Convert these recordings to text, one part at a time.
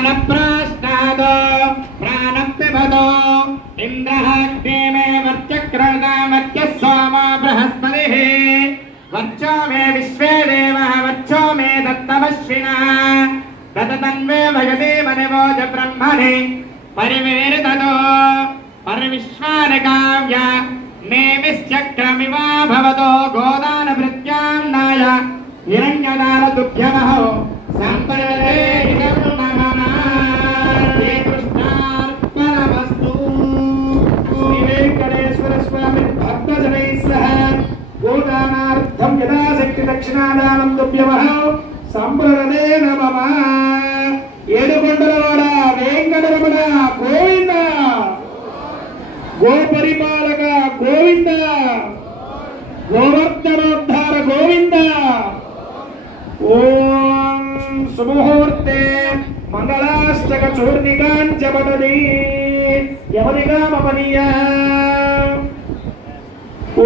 प्राणप्राश्नादो प्राणप्यवदो इन्द्रः अग्निमे वर्चक्रमर्त्य सोमो बृहस्पतिः वर्चो मे विश्वे देवः वर्चो मे दत्तमश्विनः ततन्मे भगते मनवोज ब्रह्मणे परिवेरिततो परिविश्वानकाव्य मे विश्चक्रमिवा भवतो गोदानभृत्याम्नाय हिरण्यदानतुभ्यमहो सम्पदे नमः श्री कृष्णार्पणमस्तु। श्री वेंकटेश्वर स्वामी भक्तजनैः सह गोदानार्थं यथाशक्ति दक्षिणादानं तुभ्यमहो सम्पदे नमः। ఏడుకొండలవాడ వెంకటరమణ గోవింద గోపరిపాలక గోవింద గోవర్ధనోద్ధార గోవింద। ఓం సుముహూర్తే మంగళాష్టక చూర్ణికాంచపదీ యమనిగామపనీయ।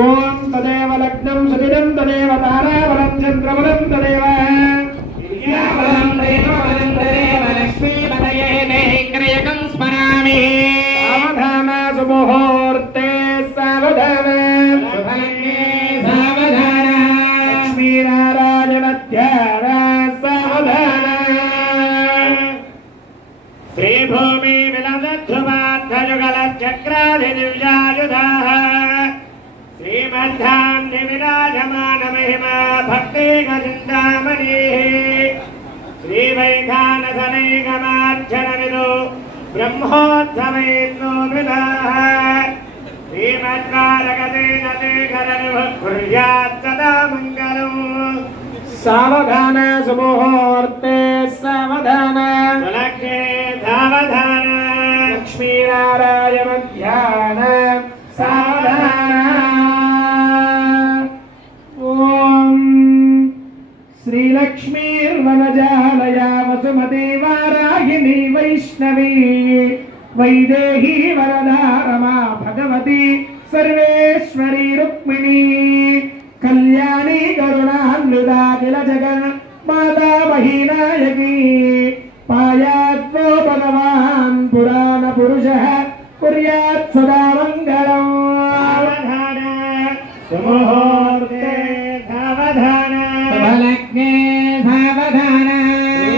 ఓం తదేవ లగ్నం సుదినం తదేవ తారాబలం చంద్రబలం తదేవ విద్యాబలం దైవబలం తదేవ లక్ష్మీపతయే దేహి క్రియకం స్మరామి। సావధాన సుముహూర్తే సావధాన శుభలగ్నే సావధాన లక్ష్మీనారాయణ ధ్యాన సావధాన। శ్రీభూమి విలసధ్రువాద్ధయుగల చక్రాది దివ్యాయుధాః శ్రీమద్ధాంని విరాజమాన మహిమా భక్తి చింతామణిః శ్రీవైఖానసనైకమార్చన విదో బ్రహ్మోత్సవైర్నోభిధాః శ్రీమద్వారకసేన శేఖరనిభుర్యాత్ సదా మంగళం। సావధాన సుముహూర్తే సావధాన సులగ్నే సావధాన లక్ష్మీనారాయణ ధ్యాన సావధాన। ఓం శ్రీలక్ష్మీర్వనజాలయా వసుమతి వారాహిణి వైష్ణవీ వైదేహీ వరదా రమా భగవతి సర్వేశ్వరీ రుక్మిణీ కళ్యాణి కరుణాన్వితా కిల జగన్ మాతా మహీనాయకీ పాయాత్వో భగవాన్ పురాణ పురుషః కుర్యాత్ సదా మంగళం। సావధాన సుముహూర్తే సావధాన శుభలగ్నే సావధాన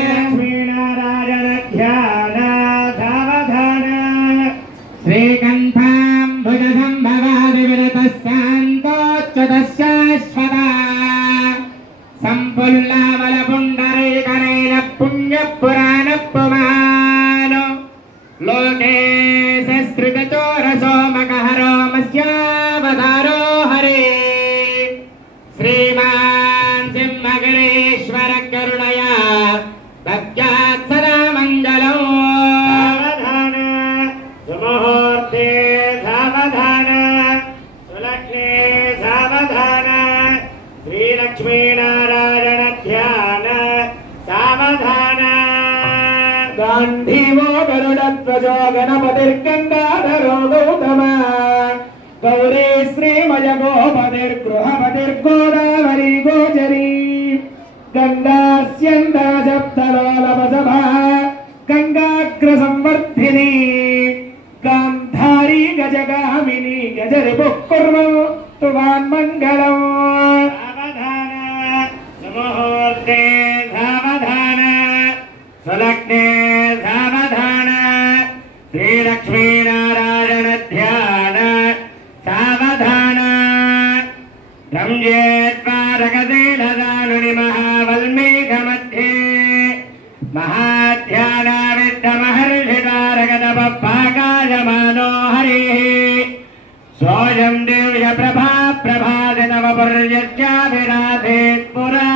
లక్ష్మీనారాయణ ధ్యాన సావధాన। శ్రీకంఠాంబుజ సంభవాది విరతశాంతోచ్యుతశాశ్వత సంపుల్లావల పుండరీకరేణ పుణ్యపురాణ పుమాను లోకే శ్రుతచోరసోమకహరో మస్యావతారో హరే శ్రీమాన్ సింహగిరీశ్వర కరుణయా దద్యాత్ సదా మంగళం। సావధాన సుముహూర్తే సావధాన సులగ్నే సావధాన శ్రీలక్ష్మీనారాయణ ధ్యాన సావధాన। గాంధీవో గరుడధ్వజో గణపతిర్గంగాధరో గౌతమ గౌరీ శ్రీమయ గోపతిర్గృహపతిర్గోదావరీ గోచరీ గంగాస్యందా సప్తలోలభసభా గంగాగ్ర సంవర్ధిని గాంధారీ గజగామిని గజరిపుః కుర్వం తువాన్ మంగళం। సావధాన సుముహూర్తే సావధాన సులగ్నే సావధాన శ్రీలక్ష్మీనారాయణ ధ్యాన సావధాన। రంజేత్వారకశీలదానుని మహావల్మీకమధ్యే మహాధ్యానావిద్దమహర్షితారకతపప్పాకాయమానో హరిః సోయం దివ్య ప్రభా ప్రభాదినవపుర్యశ్చాభిరాధేత్ పురా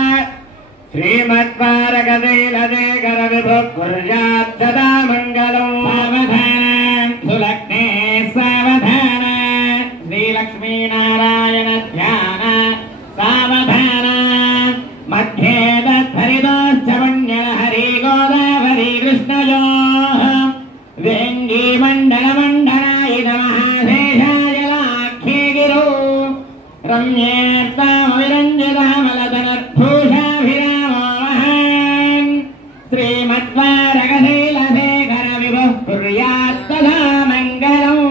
శ్రీమద్వారకశీలశేఖర విభుః కుర్యాత్ సదా మంగళం। సావధాన సులగ్నే సావధాన శ్రీలక్ష్మీనారాయణ ధ్యాన సావధాన। మధ్యే దత్తరిదోశ్చ పుణ్యలహరీ గోదావరీ కృష్ణయోః వేంగీ మండల మండలాయ మహాశేషాయ గిరో రమ్యేత్తామ విరంజితామలతనర్భూషాభిరామో మహాన్ శ్రీమద్వారకశీలశేఖర कुर्यात्तदा मङ्गलम्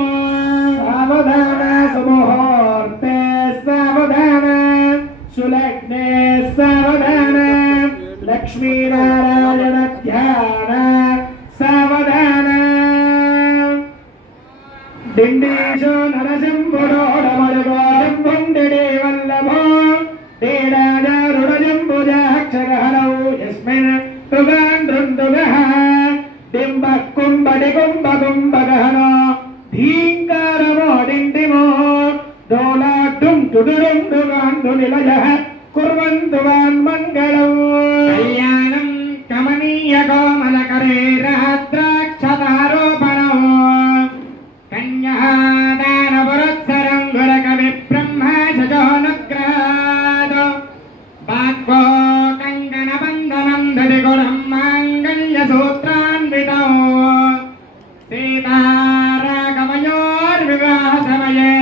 सावधान सुमुहूर्ते सावधान सुलग्ने सावधान लक्ष्मीनारायण ध्यान सावधान दिण्डीशो नरसिंहुडोडमरुगोरम्बुण्डिडे वल्लभो देराजारुडजम्बुजाक्षरहरौ यस्मिन् तुगाण्डृन्दुगः डिम्बः कुम्भडिकुम्भकुम्भगहनो धीङ्कारमो डिण्डिमो दोलाड्डुं तुडुडुं दुगाण्डुनिलयः कुर्वन्तु वान्मङ्गलम् कल्याणं कमनीयकोमलकरे रात्राक्षतारोपणो कन्यादानपुरत्सरं गुरकविब्रह्मशजोनुग्रहात् वाक्को कङ्कणबन्धनं दधिगुणं माङ्गल्यसूत्रान्वितौ सीतारागमयोर्विवाहसमये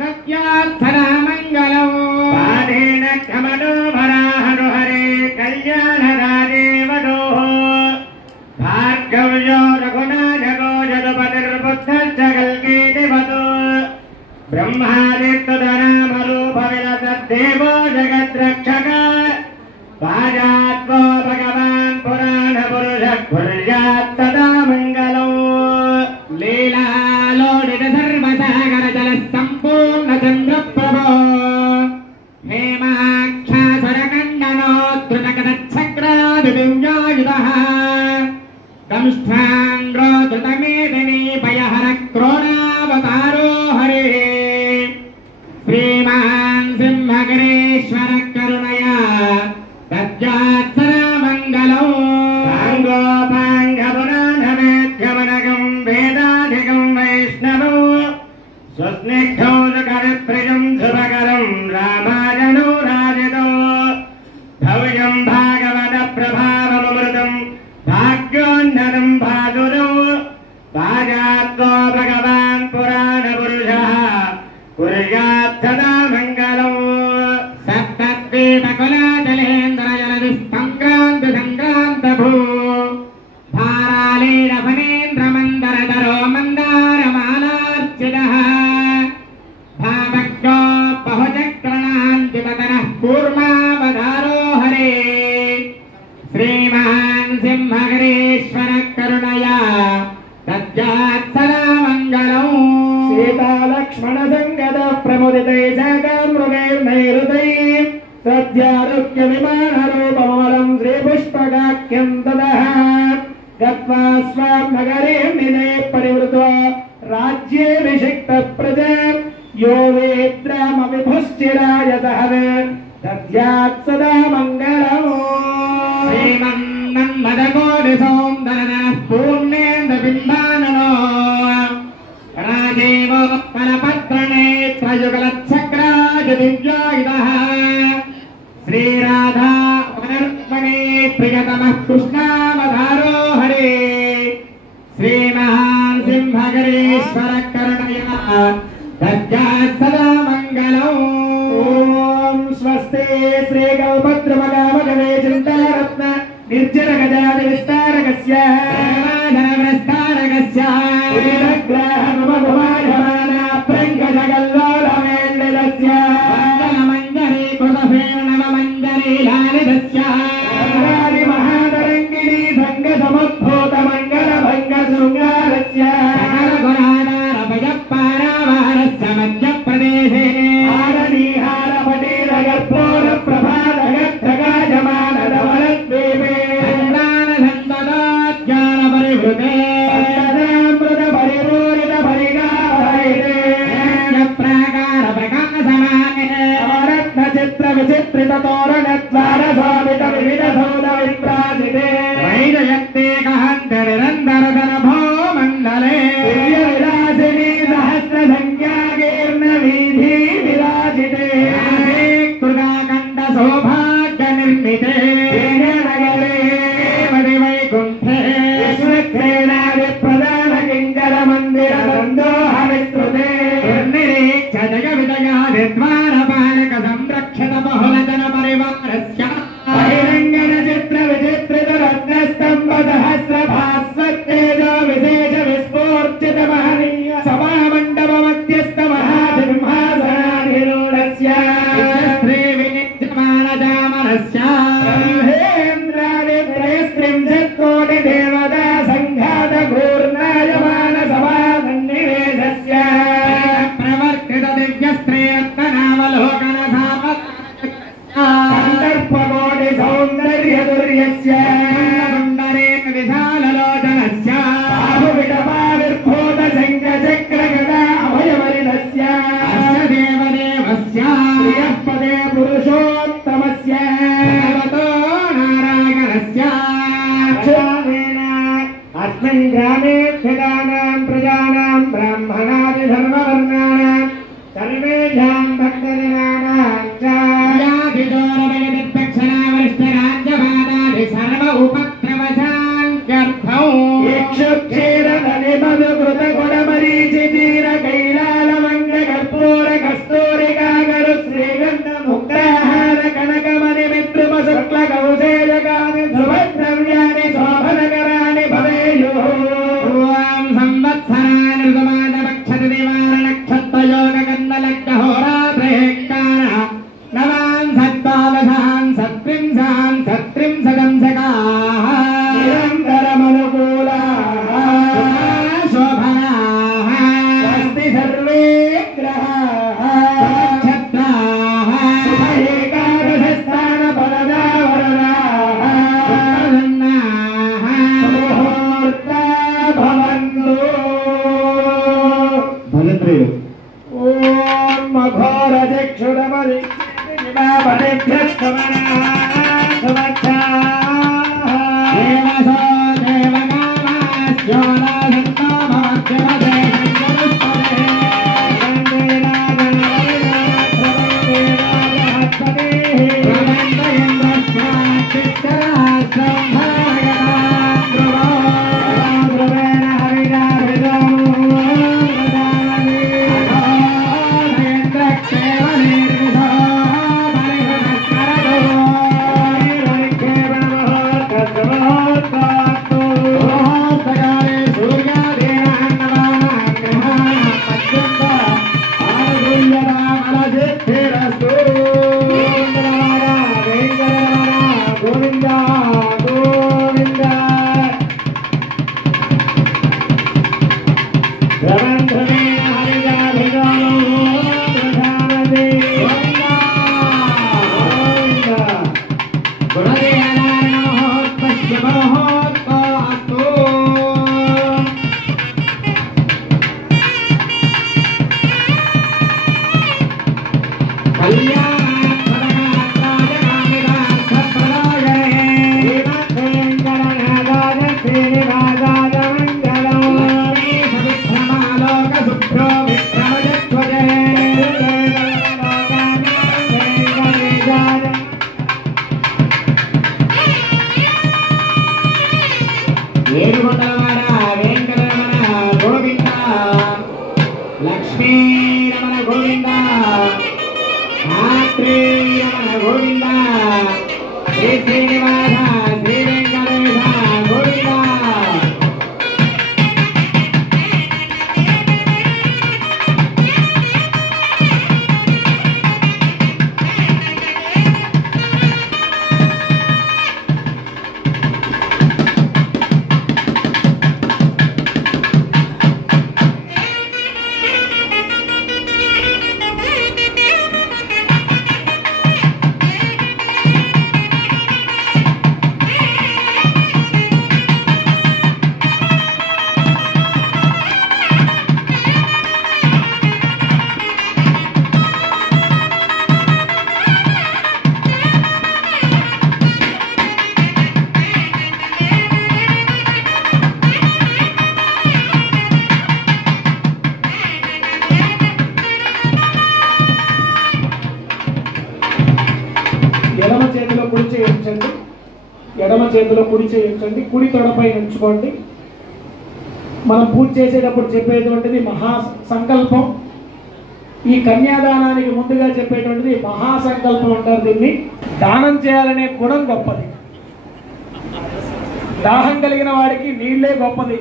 दद्यात्थनामङ्गलौ पादेन कमलोभराहनुहरे कल्याणराजेवडोः भार्गव्यो रघुनाथको यदुपतिर्बुद्धश्च कल्कीतिवतो ब्रह्मादित्युतनामरूपविलसद्देवो जगद्रक्षक पाजात्वो भगवान् पुराणपुरुषः कुर्यात्तदा मङ्गलौ लीलालोलितसर्वसागरजलः सम्पूर्णचन्द्रप्रभो हेमाक्षासुरकण्डनोद्धृतकदच्छक्रादिदिव्यायुधः दंष्ट्राङ्ग्रोद्धृतमेदिनीपयहरः क्रोडावतारो हरिः श्रीमान् सिंहगिरीश्वरः करुणया दद्यात्सदा मङ्गलौ साङ्गोपाङ्गपुराणमेध्यमनगं वेदाधिकं वैष्णवौ स्वस्निग्धौ सुकरप्रियं शुभकरं रामायणो राजितो भव्यं भागवतप्रभावमृतं भाग्योन्नतं भादुरौ पाजात्तो भगवान् पुराणपुरुषः कुर्यात्सदा मङ्गलौ सप्तद्वीपकुलाजलेन्द्रजलदिस्सङ्क्रान्तसङ्क्रान्तभू भारालीरफणेन्द्रमन्दरधरो मन्दारमालार्चितः भावज्ञो बहुचक्रणान्तिपतनः कूर्मावतारो हरे श्रीमान् सिंहगिरीश्वरः करुणया दद्यात्सदा मङ्गलौ सीतालक्ष्मणसङ्गतः प्रमुदितैः शाकामृगैर्नैऋतैः सद्यारुह्यविमानरूपमलं श्रीपुष्पकाख्यं ततः गत्वा स्वां नगरीं निने परिवृत्वा राज्येऽभिषिक्तप्रजा यो वेद्रामविभुश्चिराय सहव दद्यात्सदा मङ्गलम् श्रीमन्मदकोटिसौन्दरनः पूर्णेन्दुबिम्बाननो राजीवोत्पलपत्रनेत्रयुगलच्छक्राजदिव्यायुधः श्रीराधा वनर्पणे प्रियतमः कृष्णावतारो हरे श्रीमहान् सिंहगिरीश्वरः करुणया दद्यात्सदा मङ्गलौ ॐ स्वस्ते श्रीगौपद्रमगामगवे चिन्तारत्न निर्जनगजादिविस्तारकस्य विस्तारकस्य उदितग्राहनुमधुमायमाना प्रङ्गजगल्लोलमेण्डितस्य मङ्गलमञ्जरी कृतफेर्णवमञ्जरी लालितस्य महातरङ्गिणी सङ्गसमुद्भूतमङ्गलभङ्गशृङ्गारस्य सकलगुणाधारभयपारावारस्य मध्यप्रदेशे आरनीहारपटीरगर्भोरप्रभातगद्धगायमानधवलद्वीपे सन्तानसन्ततोज्ञानपरिवृते प्राकारप्रकाशमाने नवरत्नचित्रविचित्रिततोरणद्वारशोभितविविधसौधविप्राजिते वैजयत्ते कहन्तनिरन्तरधनभो मण्डले दिव्यविलासिनी सहस्रसङ्ख्याकीर्णवीधी विराजिते कृताकण्ठसौभाग्यनिर्मिते नगरे वैकुण्ठे प्रधानकिङ्करमन्दिरसन्दोहविस्तृते निरीक्ष जगविजयादिद्वारपालक संरक्षित बहुलजनपरिवारस्य बहिरङ्गनचित्रविचित्रितरत्नस्तम्भसहस्रभास्वत्तेजो विशेषविशेष వికటలోచనస్య బాహువిటమావిర్భూత శంఖచక్రగదా అభయవరిణస్య అస్య దేవదేవస్య శ్రియపదే పురుషోత్తమస్య భగవతో నారాయణస్య అక్షరాణేన అస్మిన్ గ్రామే స్థితానాం ప్రజానాం బ్రాహ్మణాది సర్వవర్ణానాం సర్వేషాం భక్తజనానాం చ యాదిదోరమయదిక్షణావరిష్టరాజ్యపాదాది సర్వ ఉపక్రమశాంత్యర్థం ఇక్షుక్షీరధనిమధుకృతగుణమరీచితీర కైలాలమంగ కర్పూర కస్తూరికాగరు శ్రీగంధ ముక్తాహార కనకమణి మిత్రుమశుక్ల కౌశేయకాని ధ్రువద్రవ్యాని శోభనకరాణి భవేయుః పూర్వం సంవత్సరాని ఋతుమానపక్షతి దివాననక్షత్రయోగకన్నలగ్నహోరాత్రహేక్కార నవాన్ సద్వాదశాన్ సత్రింశాన్ సత్రింశదంశకాః నిరంతరమనుకూలాః శోభనాః స్వస్తి సర్వే గ్రహాః నక్షత్రాః శుభ ఏకాదశస్థాన ఫలదా వరదాః ప్రసన్నాః ముహూర్తా భవంతు భగత్రేయుడు ఓం మఘోర చక్షురమది దేవసో దేవకామాస్యో నాసంతో భవత్యవదే లక్ష్మీరమణ గోవింద రమణ గోవింద శ్రీ శ్రీనివాస శ్రీ వెంకటేశ గోవింద ఎడమ చేతిలో కుడి చేయించండి, కుడి తొడపై ఉంచుకోండి. మనం పూజ చేసేటప్పుడు చెప్పేటువంటిది మహా సంకల్పం. ఈ కన్యాదానానికి ముందుగా చెప్పేటువంటిది మహాసంకల్పం అంటారు. దీన్ని దానం చేయాలనే గుణం గొప్పది. దాహం కలిగిన వాడికి నీళ్ళే గొప్పది,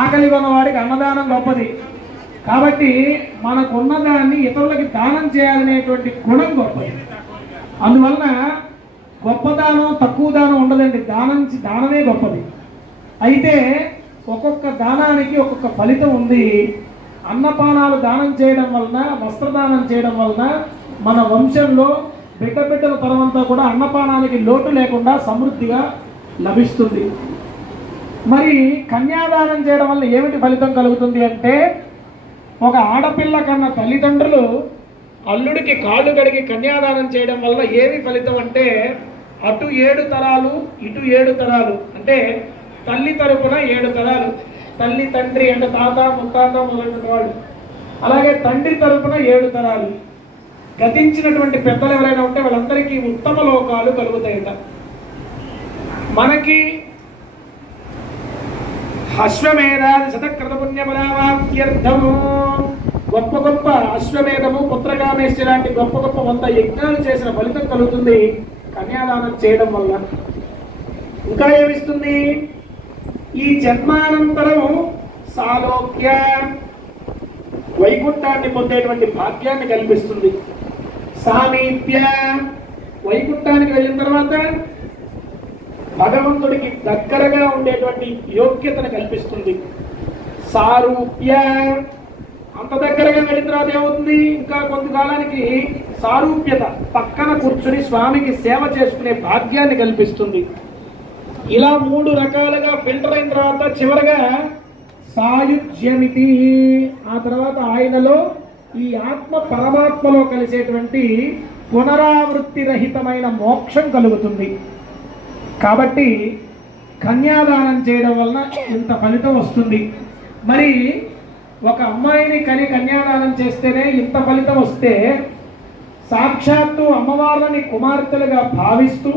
ఆకలి ఉన్నవాడికి అన్నదానం గొప్పది. కాబట్టి మనకున్న దాన్ని ఇతరులకి దానం చేయాలనేటువంటి గుణం గొప్పది. అందువలన గొప్ప దానం తక్కువ దానం ఉండదండి, దానమే గొప్పది. అయితే ఒక్కొక్క దానానికి ఒక్కొక్క ఫలితం ఉంది. అన్నపానాలు దానం చేయడం వలన, వస్త్రదానం చేయడం వలన మన వంశంలో బిడ్డల తరమంతా కూడా అన్నపానానికి లోటు లేకుండా సమృద్ధిగా లభిస్తుంది. మరి కన్యాదానం చేయడం వల్ల ఏమిటి ఫలితం కలుగుతుంది అంటే, ఒక ఆడపిల్ల కన్నా తల్లిదండ్రులు అల్లుడికి కాళ్ళు కడిగి కన్యాదానం చేయడం వల్ల ఏమి ఫలితం అంటే, అటు 7 తరాలు ఇటు 7 తరాలు, అంటే తల్లి తరపున 7 తరాలు, తల్లి తండ్రి అంటే తాత ముత్తాత మొదలైన వాళ్ళు, అలాగే తండ్రి తరపున 7 తరాలు, గతించినటువంటి పెద్దలు ఎవరైనా ఉంటే వాళ్ళందరికీ ఉత్తమ లోకాలు కలుగుతాయట. మనకి అశ్వమేధాది శతకృత పుణ్యఫలావాప్త్యర్థము గొప్ప గొప్ప అశ్వమేధము, పుత్రకామేశ్వర లాంటి గొప్ప గొప్ప 100 యజ్ఞాలు చేసిన ఫలితం కలుగుతుంది కన్యాదానం చేయడం వల్ల. ఇంకా ఏమిస్తుంది? ఈ జన్మానంతరం సాలోక్య వైకుంఠాన్ని పొందేటువంటి భాగ్యాన్ని కల్పిస్తుంది. సామీప్య వైకుంఠానికి వెళ్ళిన తర్వాత భగవంతుడికి దగ్గరగా ఉండేటువంటి యోగ్యతను కల్పిస్తుంది. సారూప్య అంత దగ్గరగా వెళ్ళిన తర్వాత ఏమవుతుంది? ఇంకా కొంతకాలానికి సారూప్యత, పక్కన కూర్చుని స్వామికి సేవ చేసుకునే భాగ్యాన్ని కల్పిస్తుంది. ఇలా 3 రకాలుగా ఫిల్టర్ అయిన తర్వాత చివరగా సాయుజ్యమితి, ఆ తర్వాత ఆయనలో ఈ ఆత్మ పరమాత్మలో కలిసేటువంటి పునరావృత్తి రహితమైన మోక్షం కలుగుతుంది. కాబట్టి కన్యాదానం చేయడం వలన ఇంత ఫలితం వస్తుంది. మరి ఒక అమ్మాయిని కన్యాదానం చేస్తేనే ఇంత ఫలితం వస్తే, సాక్షాత్తు అమ్మవార్లని కుమార్తెలుగా భావిస్తూ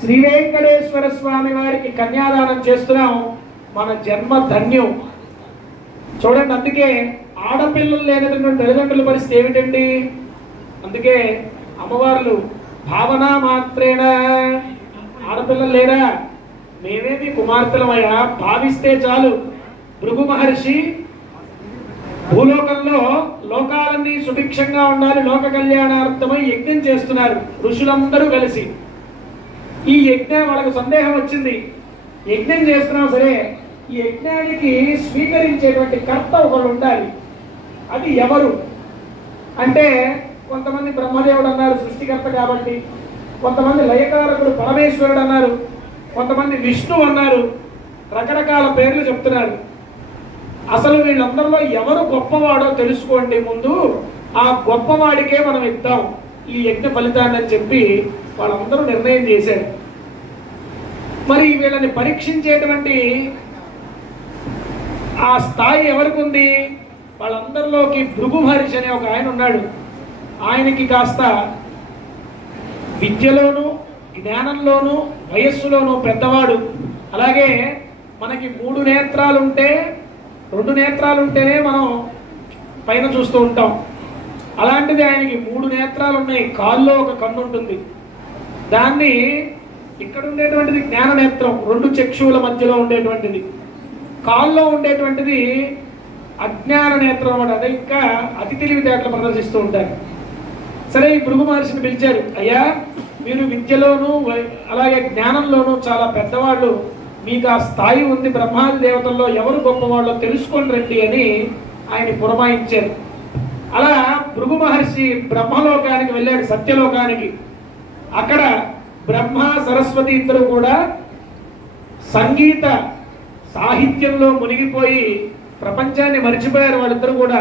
శ్రీ వెంకటేశ్వర స్వామి వారికి కన్యాదానం చేస్తున్నాం, మన జన్మ ధన్యం. చూడండి, అందుకే ఆడపిల్లలు లేనటువంటి తల్లిదండ్రుల పరిస్థితి ఏమిటండి? అందుకే అమ్మవార్లు భావన మాత్రేనా, ఆడపిల్లలు లేరా, మేమేమి కుమార్తెలమయ్యా, భావిస్తే చాలు. భృగు మహర్షి భూలోకంలో లోకాలన్నీ సుభిక్షంగా ఉండాలి, లోక కళ్యాణార్థమై యజ్ఞం చేస్తున్నారు ఋషులందరూ కలిసి. ఈ యజ్ఞం వాళ్ళకు సందేహం వచ్చింది, యజ్ఞం చేస్తున్నాం సరే, ఈ యజ్ఞానికి స్వీకరించేటువంటి కర్త ఒకరు ఉండాలి. అది ఎవరు అంటే, కొంతమంది బ్రహ్మదేవుడు అన్నారు సృష్టికర్త కాబట్టి, కొంతమంది లయకారకుడు పరమేశ్వరుడు అన్నారు, కొంతమంది విష్ణు అన్నారు, రకరకాల పేర్లు చెప్తున్నారు. అసలు వీళ్ళందరిలో ఎవరు గొప్పవాడో తెలుసుకోండి, ముందు ఆ గొప్పవాడికే మనం ఇద్దాం ఈ యజ్ఞ ఫలితాన్ని అని చెప్పి వాళ్ళందరూ నిర్ణయం చేశారు. మరి వీళ్ళని పరీక్షించేటువంటి ఆ స్థాయి ఎవరికి ఉంది? వాళ్ళందరిలోకి భృగు మహర్షి అనే ఒక ఆయన ఉన్నాడు. ఆయనకి కాస్త విద్యలోను, జ్ఞానంలోను, వయస్సులోను పెద్దవాడు. అలాగే మనకి 3 నేత్రాలు ఉంటే, 2 నేత్రాలు ఉంటేనే మనం పైన చూస్తూ ఉంటాం. అలాంటిది ఆయనకి 3 నేత్రాలు ఉన్నాయి, కాల్లో ఒక కన్ను ఉంటుంది. దాన్ని ఇక్కడ ఉండేటువంటిది జ్ఞాన నేత్రం, 2 చక్షువుల మధ్యలో ఉండేటువంటిది. కాల్లో ఉండేటువంటిది అజ్ఞాన నేత్రం అన్నమాట. అదే ఇంకా అతి తెలివితేటలు ప్రదర్శిస్తూ ఉంటారు. సరే, ఈ భృగు మహర్షిని పిలిచారు, అయ్యా మీరు విద్యలోను అలాగే జ్ఞానంలోనూ చాలా పెద్దవాళ్ళు, మీకు ఆ స్థాయి ఉంది, బ్రహ్మాది దేవతల్లో ఎవరు గొప్పవాళ్ళో తెలుసుకొని రండి అని ఆయన పురమాయించారు. అలా భృగు మహర్షి బ్రహ్మలోకానికి వెళ్ళాడు, సత్యలోకానికి. అక్కడ బ్రహ్మ సరస్వతి ఇద్దరు కూడా సంగీత సాహిత్యంలో మునిగిపోయి ప్రపంచాన్ని మర్చిపోయారు. వాళ్ళిద్దరూ కూడా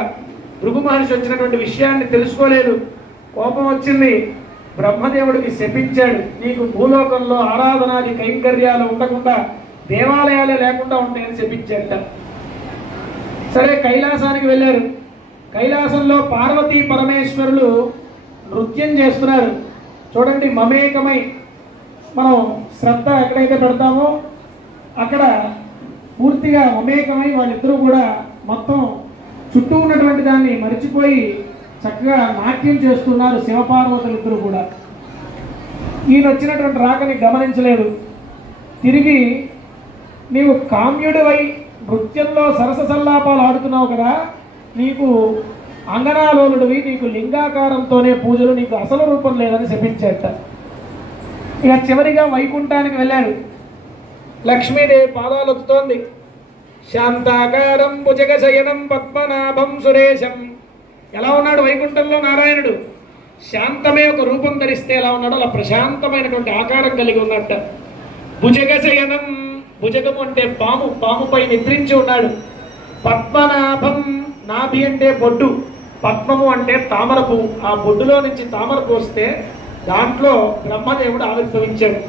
భృగు మహర్షి వచ్చినటువంటి విషయాన్ని తెలుసుకోలేదు. కోపం వచ్చింది, బ్రహ్మదేవుడికి శపించాడు, నీకు భూలోకంలో ఆరాధనాది కైంకర్యాలు ఉండకుండా, దేవాలయాలే లేకుండా ఉంటాయని శపించాట. సరే, కైలాసానికి వెళ్ళారు. కైలాసంలో పార్వతీ పరమేశ్వరులు నృత్యం చేస్తున్నారు. చూడండి, మమేకమై మనం శ్రద్ధ ఎక్కడైతే పెడతామో అక్కడ పూర్తిగా మమేకమై వాళ్ళిద్దరూ కూడా మొత్తం చుట్టూ ఉన్నటువంటి దాన్ని మరిచిపోయి చక్కగా నాట్యం చేస్తున్నారు శివపార్వతులు ఇద్దరు కూడా. ఈయన వచ్చినటువంటి రాకని గమనించలేదు. తిరిగి నీవు కామ్యుడివై నృత్యంలో సరస సల్లాపాలు ఆడుతున్నావు కదా, నీకు అంగనాలోలుడివి, నీకు లింగాకారంతోనే పూజలు, నీకు అసలు రూపం లేదని శపించేట. ఇక చివరిగా వైకుంఠానికి వెళ్ళారు. లక్ష్మీదేవి పాదాలు ఒత్తుతోంది. శాంతాకారం భుజగశయనం పద్మనాభం సురేశం. ఎలా ఉన్నాడు వైకుంఠంలో నారాయణుడు? శాంతమే ఒక రూపం ధరిస్తే ఎలా ఉన్నాడో అలా ప్రశాంతమైనటువంటి ఆకారం కలిగి ఉన్నట్ట. భుజగశయనం, భుజగము అంటే పాము, పాముపై నిద్రించి ఉన్నాడు. పద్మనాభం, నాభి అంటే బొడ్డు, పద్మము అంటే తామర పువ్వు. ఆ బొడ్డులో నుంచి తామర పోస్తే దాంట్లో బ్రహ్మదేవుడు ఆవిర్భవించాడు.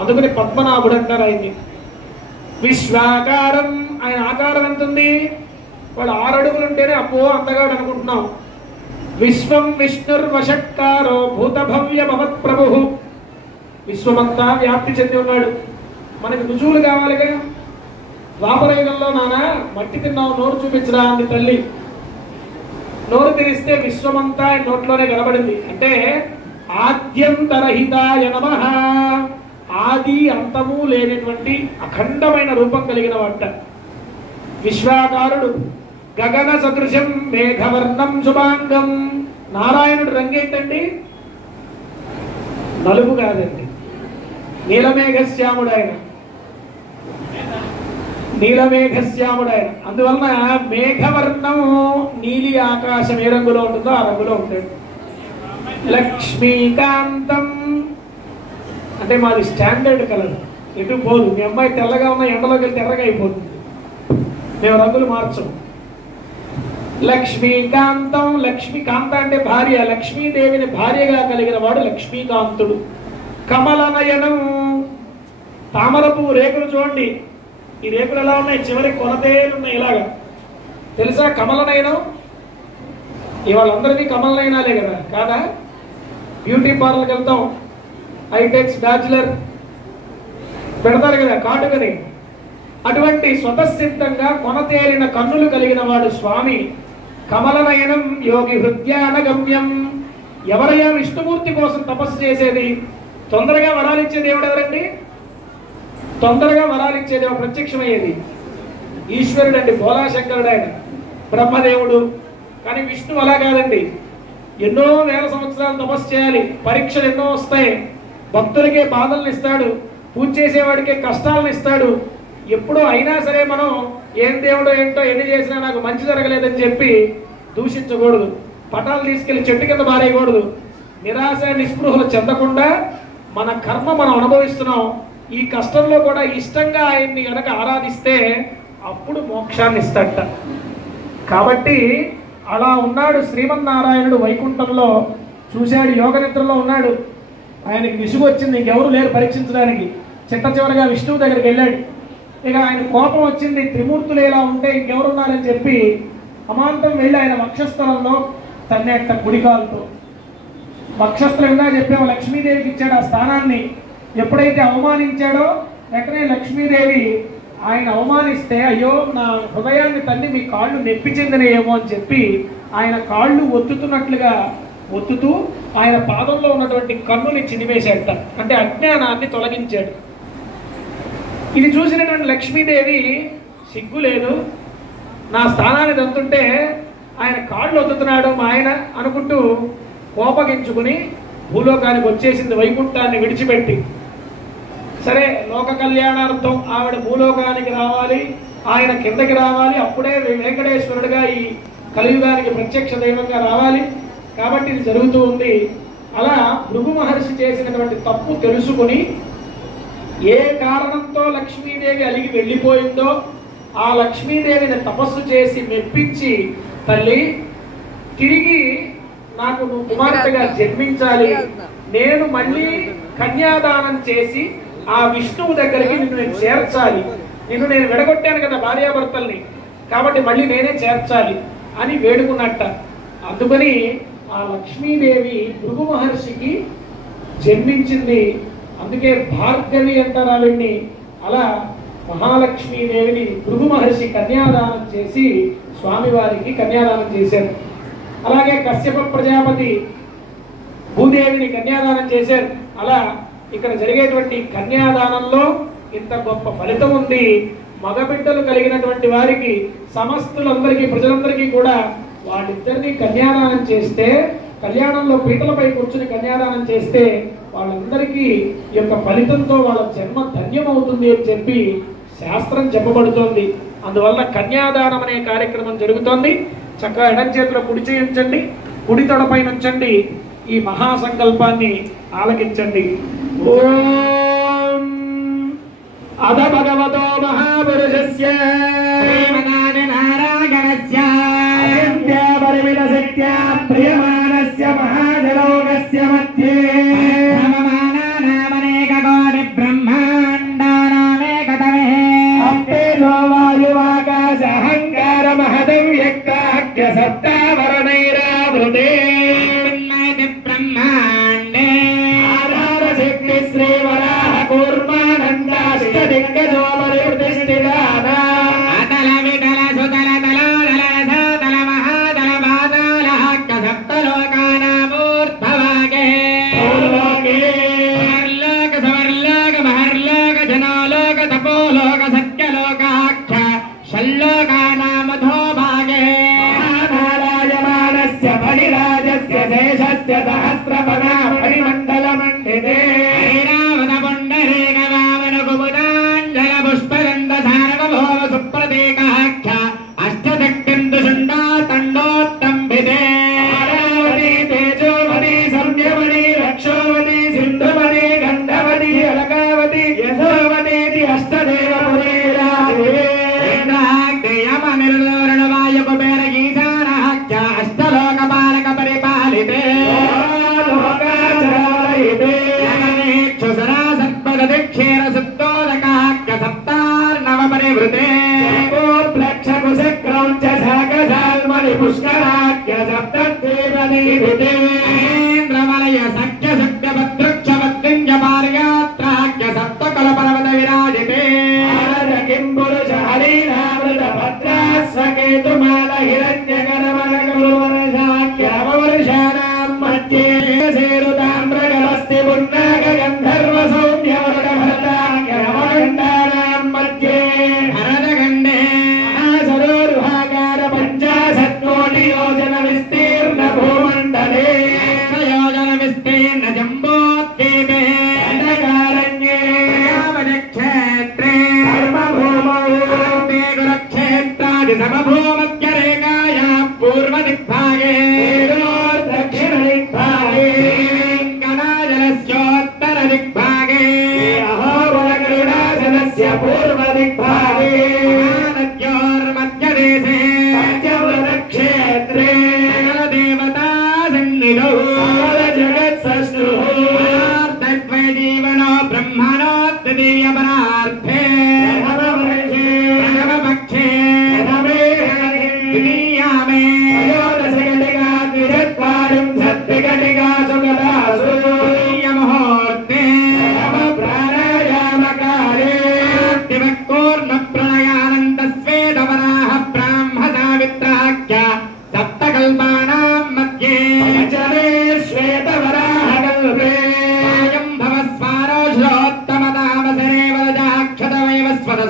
అందుకని పద్మనాభుడు అంటారు ఆయన్ని. విశ్వాకారం, ఆయన ఆకారం ఎంత ఉంది? వాడు 6 అడుగులు ఉంటేనే అప్పో అందగాడు అనుకుంటున్నాం. విశ్వం విష్ణుర్వషట్కారో భూత భవ్య భవత్ ప్రభు, విశ్వమంతా వ్యాప్తి చెంది ఉన్నాడు. మనకి రుజువులు కావాలిగా. ద్వాపరయుగంలో నాన్న మట్టి తిన్నావు, నోరు చూపించరా అంది తల్లి. నోరు తెరిస్తే విశ్వమంతా నోట్లోనే కనబడింది. అంటే ఆద్యంతరహితాయ నమః, ఆది అంతము లేనటువంటి అఖండమైన రూపం కలిగిన వాట విశ్వాకారుడు. గగన సదృశం మేఘవర్ణం శుభాంగం, నారాయణుడు రంగేంటండి? నలుపు కాదండి, నీలమేఘశ్యాముడు ఆయన, నీలమేఘశ్యాముడు ఆయన. అందువలన మేఘవర్ణం, నీలి ఆకాశం ఏ రంగులో ఉంటుందో ఆ రంగులో ఉంటాడు. లక్ష్మీకాంతం అంటే మాది స్టాండర్డ్ కలర్, ఎటు పోదు. మీ అమ్మాయి తెల్లగా ఉన్న ఎండలోకి వెళ్తే ఎర్రగా అయిపోతుంది, మేము రంగులు మార్చం. లక్ష్మీకాంతం, లక్ష్మీకాంత అంటే భార్య, లక్ష్మీదేవిని భార్యగా కలిగిన వాడు లక్ష్మీకాంతుడు. కమలనయనం, తామర పువ్వు రేకులు చూడండి. ఈ రేకులు ఎలా ఉన్నాయి? చివరి కొనతేలు ఉన్నాయి ఇలాగా. తెలుసా కమలనయనం? ఇవాళందరికీ కమలనయనాలే కదా, కాదా? బ్యూటీ పార్లర్కి వెళ్తాం, హైటెక్స్ బ్యాచులర్ పెడతారు కదా కాటుకని. అటువంటి స్వతసిద్ధంగా కొనతేలిన కన్నులు కలిగిన వాడు స్వామి. కమలనయనం యోగి హృద్యాన గమ్యం. ఎవరయ్యా విష్ణుమూర్తి కోసం తపస్సు చేసేది? తొందరగా వరాలిచ్చే దేవుడు ఎవరండి? తొందరగా వరాలిచ్చే దేవుడు ప్రత్యక్షమయ్యేది ఈశ్వరుడు అండి, భోలాశంకరుడు ఆయన, బ్రహ్మదేవుడు. కానీ విష్ణువు అలా కాదండి. ఎన్నో వేల సంవత్సరాలు తపస్సు చేయాలి, పరీక్షలు ఎన్నో వస్తాయి, భక్తులకే బాధలను ఇస్తాడు, పూజ చేసేవాడికే కష్టాలను ఇస్తాడు. ఎప్పుడో అయినా సరే మనం ఏం దేవుడు ఏంటో ఎన్ని చేసినా నాకు మంచి జరగలేదని చెప్పి దూషించకూడదు. పటాలు తీసుకెళ్లి చెట్టు కింద మారేయకూడదు. నిరాశ నిస్పృహలు చెందకుండా మన కర్మ మనం అనుభవిస్తున్నాం. ఈ కష్టంలో కూడా ఇష్టంగా ఆయన్ని గనక ఆరాధిస్తే అప్పుడు మోక్షాన్ని ఇస్తాడట. కాబట్టి అలా ఉన్నాడు శ్రీమన్నారాయణుడు వైకుంఠంలో. చూశాడు, యోగ నిద్రలో ఉన్నాడు. ఆయనకి విసుగు వచ్చింది, ఇంకెవరు లేరు పరీక్షించడానికి. చిట్ట చివరిగా విష్ణువు దగ్గరికి వెళ్ళాడు. ఇక ఆయన కోపం వచ్చింది, త్రిమూర్తులు ఎలా ఉంటే ఇంకెవరున్నారని చెప్పి అమాంతం వెళ్ళి ఆయన వక్షస్థలంలో తన్నేట కుడికాలతో. వక్షస్థలంగా చెప్పాము, లక్ష్మీదేవికి ఇచ్చాడు ఆ స్థానాన్ని. ఎప్పుడైతే అవమానించాడో వెంటనే లక్ష్మీదేవి ఆయన అవమానిస్తే, అయ్యో నా హృదయాన్ని తల్లి మీ కాళ్ళు నొప్పి చెందినయేమో అని చెప్పి ఆయన కాళ్ళు ఒత్తుతున్నట్లుగా ఒత్తుతూ ఆయన పాదంలో ఉన్నటువంటి కన్నుని చినివేశాడట. అంటే అజ్ఞానాన్ని తొలగించాడు. ఇది చూసినటువంటి లక్ష్మీదేవి సిగ్గు లేదు, నా స్థానాన్ని దంతుంటే ఆయన కాళ్ళు ఒత్తుతున్నాడు మా ఆయన అనుకుంటూ కోపగించుకుని భూలోకానికి వచ్చేసింది, వైకుంఠాన్ని విడిచిపెట్టి. సరే, లోక కళ్యాణార్థం ఆవిడ భూలోకానికి రావాలి, ఆయన కిందకి రావాలి, అప్పుడే వెంకటేశ్వరుడుగా ఈ కలియుగానికి ప్రత్యక్ష దైవంగా రావాలి. కాబట్టి ఇది జరుగుతూ ఉంది. అలా భృగు మహర్షి చేసినటువంటి తప్పు తెలుసుకుని ఏ కారణంతో లక్ష్మీదేవి అలిగి వెళ్ళిపోయిందో ఆ లక్ష్మీదేవిని తపస్సు చేసి మెప్పించి, తల్లి తిరిగి నాకు నువ్వు కుమార్తెగా జన్మించాలి, నేను మళ్ళీ కన్యాదానం చేసి ఆ విష్ణువు దగ్గరికి నిన్ను నేను చేర్చాలి, నిన్ను నేను విడగొట్టాను కదా భార్యాభర్తల్ని, కాబట్టి మళ్ళీ నేనే చేర్చాలి అని వేడుకున్నట్ట. అందుకని ఆ లక్ష్మీదేవి భృగు మహర్షికి జన్మించింది. అందుకే భార్గవి అంటారు ఆవిడ్ని. అలా మహాలక్ష్మీదేవిని భృగు మహర్షి కన్యాదానం చేసి స్వామివారికి కన్యాదానం చేశారు. అలాగే కశ్యప ప్రజాపతి భూదేవిని కన్యాదానం చేశారు. అలా ఇక్కడ జరిగేటువంటి కన్యాదానంలో ఇంత గొప్ప ఫలితం ఉంది. మగబిడ్డలు కలిగినటువంటి వారికి సమస్తులందరికీ ప్రజలందరికీ కూడా వాళ్ళిద్దరినీ కన్యాదానం చేస్తే, కళ్యాణంలో పీటలపై కూర్చుని కన్యాదానం చేస్తే వాళ్ళందరికీ ఈ యొక్క ఫలితంతో వాళ్ళ జన్మ ధన్యమవుతుంది అని చెప్పి శాస్త్రం చెప్పబడుతోంది. అందువల్ల కన్యాదానం అనే కార్యక్రమం జరుగుతోంది. చక్కగా ఎడం చేతిలో కుడి చేయించండి, కుడి తొడపై నుంచండి. ఈ మహాసంకల్పాన్ని ఆలకించండి. ఓం అథ భగవతో మహాపురుషస్య శ్రీమన్నారాయణస్య పరిమితశక్త్యా ప్రియమానస్య మహాజలోకస్య మధ్యే నామనేకకోటి బ్రహ్మాండానామేకతమే అప్పేలో వాయువాకాశ అహంకార మహదం వ్యక్తాఖ్య సప్తావరణైరావృతే బ్రహ్మాండే ఆధారశక్తి శ్రీవరాహ కూర్మానందాష్టదిగ్గజోమరి ప్రతిష్ఠితానా అతల వితల సుతల తలాదల రసాతల మహాదల పాతాళాఖ్య సప్తలోకానామూర్ధవాగే మహర్లోక సవర్లోక మహర్లోక జనోలోక తపోలోక సత్యలోకాఖ్య షల్లోకానామధోభాగే నారాయమానస్య ఫణిరాజస్య శేషస్య సహస్రపదా ఫణిమండలమండితే ఐరావత పుండరీక వామన కుముదాంజల పుష్పదంత సార్వభౌమ సుప్రతీకాఖ్య అష్టశక్తిందు షుండా తండోత్తంభితే ఆరావతి తేజోమణి సంధ్యమణి రక్షోవతి సింధుమణి గంధవతి అలకావతి యశోవతీతి అష్టదేవపురీరాజే అష్టలోకపాలక పరిపాలితే లోకాచారయితే సర్పదక్షేర సుత్తోదకాఖ్య సప్తార్ణవ పరివృతే లక్షకుశక్రం చ శాకశాల్మణి పుష్కరాఖ్య సప్తద్వీపనీభితే ఇంద్రవలయ సఖ్య సత్య భద్రుక్ష భద్రింజ పార్యాత్రాఖ్య సప్తకల పర్వత విరాజితే కింపురుష హరినామృత భద్రాస్వకేతుమాల హిరణ్యకరమలకరువర్షాఖ్యామవర్షాణాం మధ్యే సేరుతామ్రగమస్తి పున్నాగ గంధర్వ సౌమ్యవరభరతాఖ్యమగండానాం మధ్యే భరతఖండే సరోరుహాకార పంచాశత్కోటి యోజన విస్తీర్ణ భూమండలే యోజన విస్తీర్ణ జంబోద్వీపే దండకారణ్యే క్షేత్రే ధర్మభూమౌ కురుక్షేత్రాది సమభూమధ్యరేఖాయా పూర్వదిగ్భాగే దక్షిణదిగ్భాగే గణాజలస్యోత్తరదిగ్భాగే అహోబలగరుడాచలస్య పూర్వదిగ్భాగే మహానద్యోర్మధ్యదేశే పంచవ్రతక్షేత్రే దేవతా సన్నిధౌ జగత్సృః జీవనో బ్రహ్మణో ద్వితీయ పరార్థే ప్రథమపక్షే ద్వితీయామే ద్వితీయ ముహూర్తే దివక్కోర్మ ప్రణయానంద శ్వేతవరాహ బ్రాహ్మ సావిత్రాఖ్య సప్తకల్పానాం మధ్యే శ్వేతవరాహకల్పే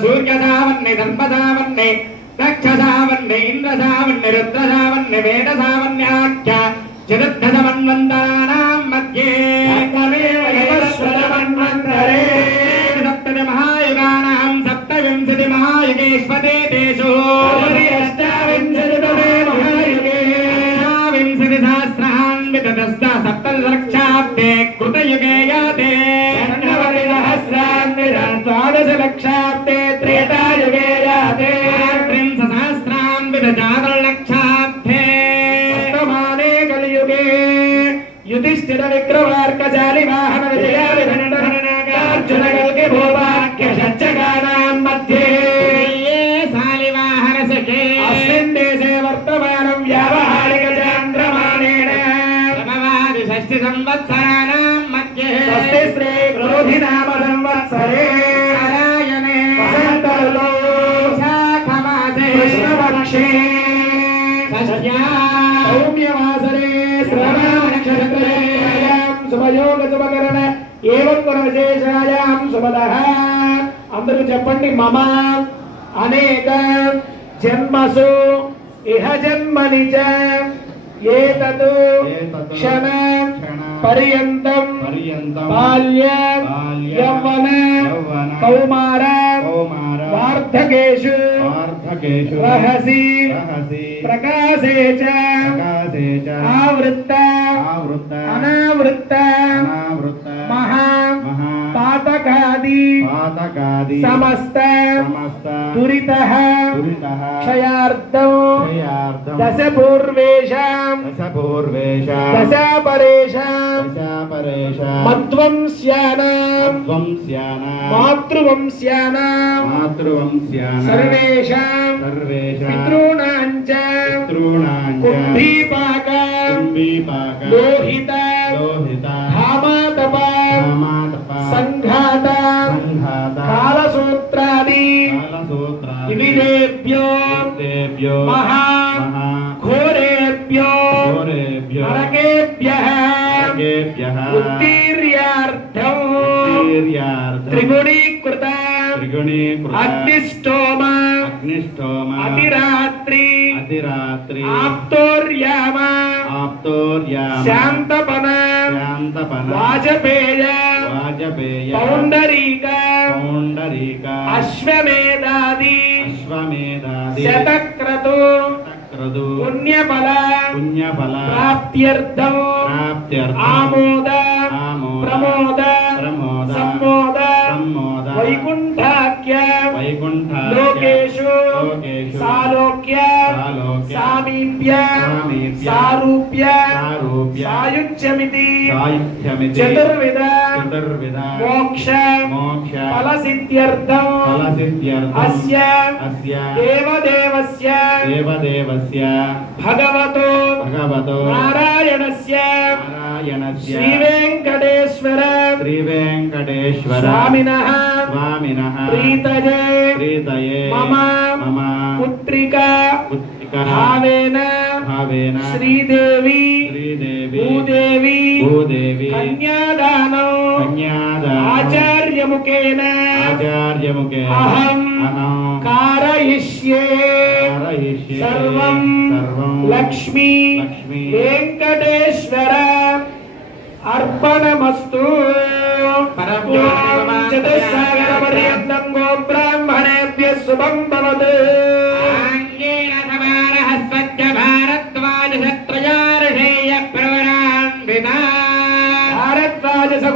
సూర్యధావన్నే ధర్మధావన్నే దక్షధావన్నే ఇంద్రధావన్నే రుద్రధావన్నే వేదధావన్యాఖ్య చతుర్దశమన్వంతరాణాం మధ్యే సప్తతి మహాయుగానాం సప్తవింశతి మహాయుగేష్వతే తేషు వింశతి సహస్రాన్వితస్త సప్తదశలక్షాబ్దే కృతయుగే యాతే ద్వాదశలక్షాబ్దే త్రేతాయుగే యాతే సహస్రాన్వితజాతలక్షాబ్దే వర్తమానే కలియుగే యుధిష్ఠిర విక్రమార్కశాలి వాహన విజయార్జున కల్కి భూవాక్య షట్చకానాం మధ్యే శాలివాహన సఖే అస్మిన్ దేశే వర్తమానం వ్యావహారిక చాంద్రమానేన సమవాది షష్ఠి సంవత్సరాణాం మధ్యే స్వస్తి శ్రీ క్రోధి నామ సంవత్సరే నారాయణే వసంతలో శాఖమాసే కృష్ణపక్షే షష్ట్యా సౌమ్యవాసరే శ్రవణ నక్షత్రే శుభయోగ శుభకరణ ఏవం గుణ విశేషాయాం శుభదః. అందరూ చెప్పండి. మమ అనేక జన్మసు ఇహ జన్మని చ ఏతత్ క్షణ పర్యంతం బాల్య యౌవన కౌమార వార్ధకేషు రహసి ప్రకాశే చ ఆవృత్త అనావృత్త మహా పాద పాతకాది సమస్త దురితః క్షయార్థం దశపూర్వేషాం దశాపరేషాం మధ్వంస్యానాం మాతృవంస్యానాం సర్వేషాం పితॄణాం చ కుంభీపాక లోహిత ధామాతప సంఘాత కాలసూత్రాది వివిధేభ్యో మహా ఘోరేభ్యో నరకేభ్యః ఉత్తీర్యార్థం త్రిగుణీకృత అగ్నిష్టోమ అతిరాత్రి ఆప్తోర్యామ శాంతపన వాజపేయ పౌండరీక అశ్వమేధాది శతక్రతు పుణ్యఫల ప్రాప్త్యర్థం ఆమోద ప్రమోద సంమోద వైకుంఠాఖ్య లోకేషు సాలోక్య సామీప్య సారూప్య సాయుజ్యమితి చతుర్విధ మోక్ష ఫలసిద్ధ్యర్థం అస్య దేవదేవస్య భగవతో నారాయణస్య శ్రీవేంకటేశ్వర స్వామినః ప్రీతయే మమ పుత్రికా భావేన శ్రీదేవి భూదేవి కన్యాదానం ఆచార్యముఖేన అహం కారయిష్యే సర్వం లక్ష్మీ వెంకటేశ్వర అర్పణమస్తు. చతుస్సాగరపర్యంతం గో బ్రాహ్మణేభ్యః శుభం భవతు.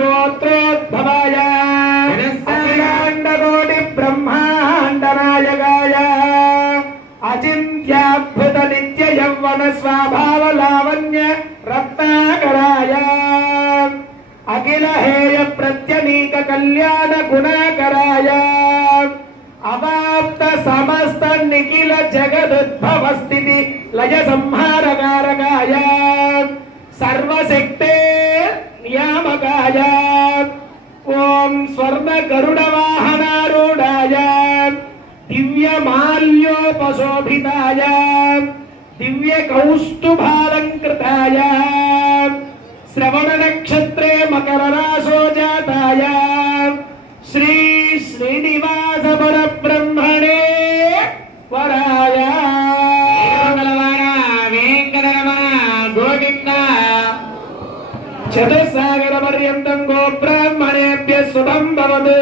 భారద్వాజసగోత్రోద్భవాయ అఖిలాండకోటి బ్రహ్మాండనాయకాయ అచింత్యాద్భుత నిత్య యౌవన స్వభావ లావణ్య రత్నాకరాయ అఖిల హేయ ప్రత్యనీక కళ్యాణ గుణాకరాయ అవాప్త సమస్త నిఖిల జగదుద్భవ స్థితి లయ సంహారకారకాయ సర్వశక్తే నియామకాయ ఓం స్వర్ణ గరుడ వాహనారూఢాయ దివ్య మాల్యోపశోభితాయ దివ్య కౌస్తుభాలంకృతాయ శ్రవణ నక్షత్రే మకర రాశో జాతాయ శ్రీ శ్రీనివాస పరబ్రహ్మణే వరాయ గోవింద. చతుస్సాగర పర్యంతం గో బ్రాహ్మణేభ్యః శుభం భవతు.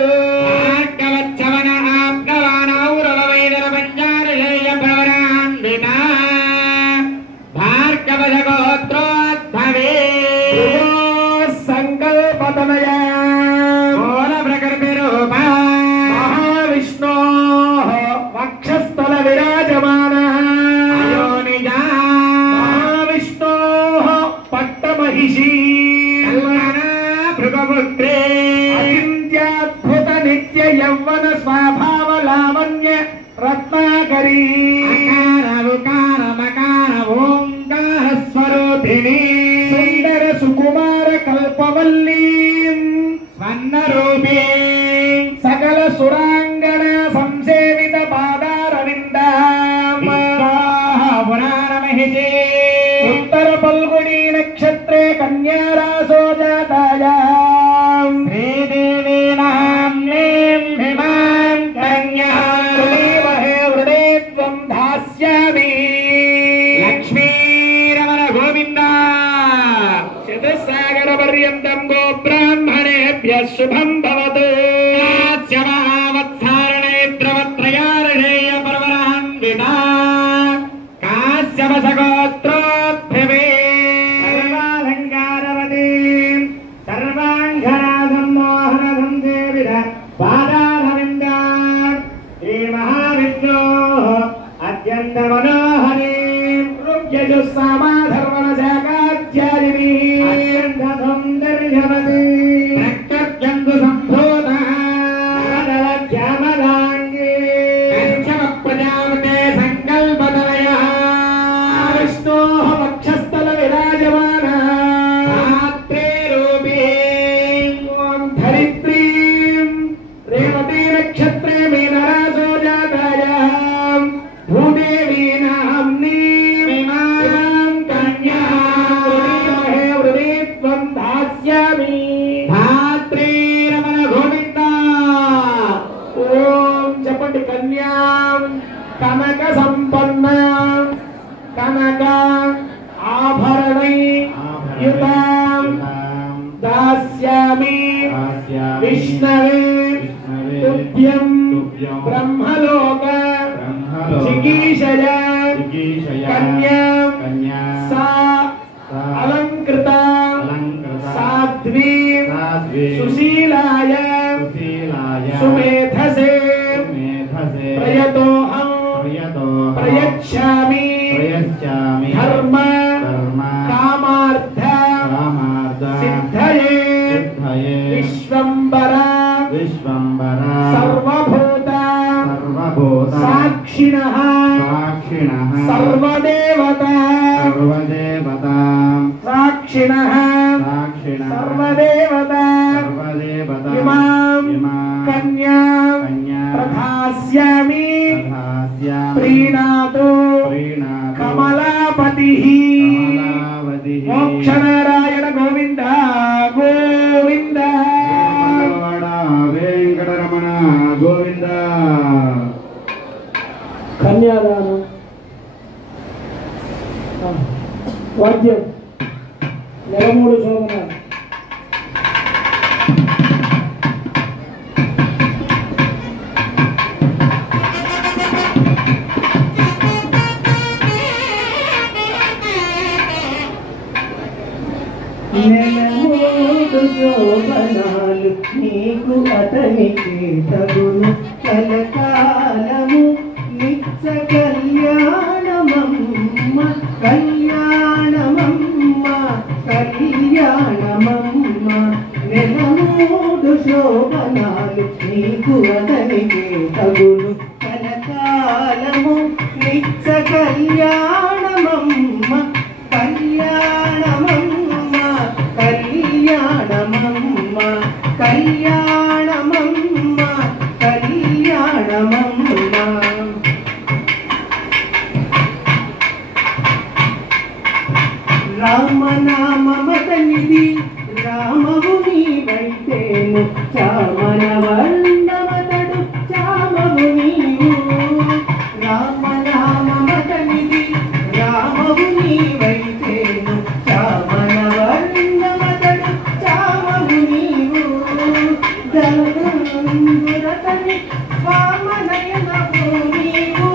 మహావిష్ణోః వక్షస్థల విరాజమానః మహావిష్ణోః పట్టమహిషీ భృగపుత్రే అచింత్యాద్భుత నిత్య యౌవన స్వభావ లావణ్య రత్నాకరీ ఓంకార స్వరూపిణి సుందర సుకుమార కల్పవల్లీ స్వర్ణరూపీ సకల సురాంగణ సంసేవిత పాదారవింద పురాణమహిషే ఉత్తర పల్గుణీ నక్షత్రే కన్యారాశో జాతాయ శ్రీదేవీ నామ్నీం హిమాం కన్యామహే వృడే త్వం దాస్యామి. లక్ష్మీరమణ గోవింద. చతుస్సాగర పర్యంతం గో బ్రాహ్మణేభ్యః శుభం భవతు. సగోత్రోద్భవే సర్వాలంకారవతీ సర్వా మనోహరీ యజుస్సామాధర్మణశాఖాధ్యాయిని సౌందర్యవతి రక్తజంతు సంభూత శ్యామలాంగి ప్రజాపతే సంకల్పతనయ విష్ణో వక్షస్థల విరాజమాన ధరిత్రీం రేవతి నక్షత్రే మీనరాసో జాతాయాం భూదేవీ నామ్నీం కన్యామహే వృదీత్వం దాస్యామి ధాత్రీరమణ గోవింద. ఓం చెప్పండి. కన్యాం కనక సంపన్న కనక ఆభరణై యుతాం దాస్యామి విష్ణవే తుభ్యం బ్రహ్మలోక చికీషయ కన్యాం సా అలంకృత సాధ్వీ సుశీలాయ సుమేధసే ప్రయతోహం ప్రయచ్ఛామి ధర్మ కామార్థ సిద్ధయే విశ్వంబర సర్వభూత సాక్షిణః సర్వదేవత సాక్షిణః సర్వదేవత ఇమాం కన్యాం ప్రధాస్యామి ప్రీణాతు కమలాపతిః మోక్షనారాయణ గోవింద గోవింద. వెంకటరమణ గోవింద. కన్యాదానం వాద్యం 13 శోభనాలు. నెలమూడు శోభనాలు నీకు అతనికి తగును కలకాలము నిత్య కళ్యాణమమ్మ కళ్యాణమమ్మ కళ్యాణమమ్మ. నెలమూడు శోభనాలు నీకు అతనికి తగును కలకాలము నిత్య కళ్యాణమమ్మ కళ్యాణమమ్మ కళ్యాణమమ్మ కళ్యాణమమ్మ కళ్యాణమమ్మ. రామనామమతనిది రామవు నీవైతేను చామన వర్ణమతడు చామవు నీవు. రామనామమతనిది రామవు నీవైతేను చామన వర్ణమతడు చామవు నీవు. ధనుందురతని వామనయనవు నీవు.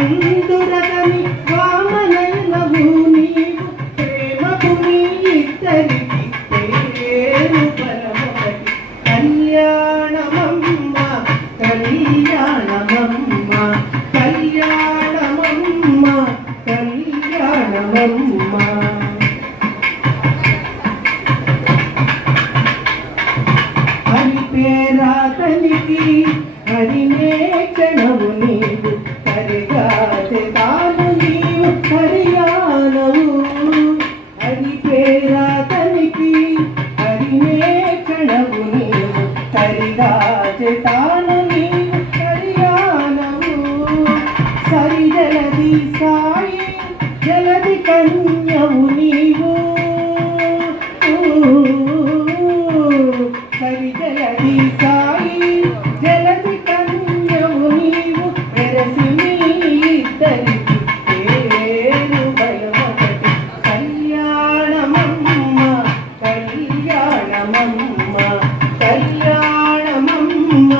వామనుడందురతని వామనయనవు నీవు. ప్రేమకు మీ ఇద్దరికి పేరు పరమొకటి కళ్యాణమమ్మ కళ్యాణమమ్మ కళ్యాణమమ్మ కళ్యాణమమ్మ. హరి పేరాతనికి హరినే క్షణము నీవు హరిగాతే తాను నీవు హరియానవు. హరి పేరాతనికి హరినే క్షణము నీవు హరిగాతే తాను నీవు హరియానవు. సరి జలది సాయి జలది కన్యవు నీవు. సరి జలది సాయి జలది కన్యవు నీవు. వెరసి మీ ఇద్దరికి పేరు బలమొకటి కళ్యాణమమ్మ కళ్యాణమమ్మ కళ్యాణమమ్మ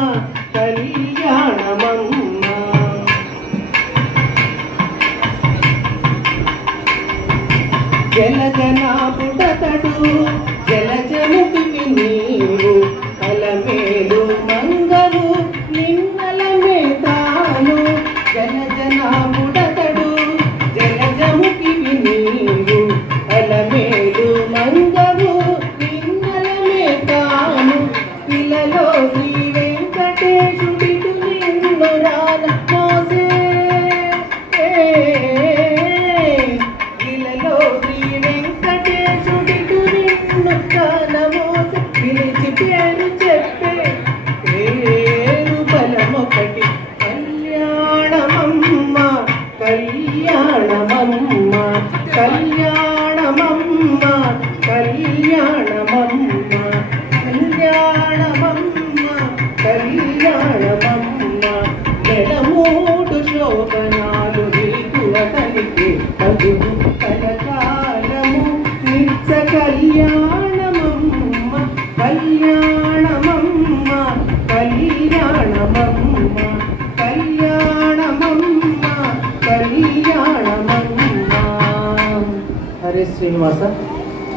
శ్రీనివాస.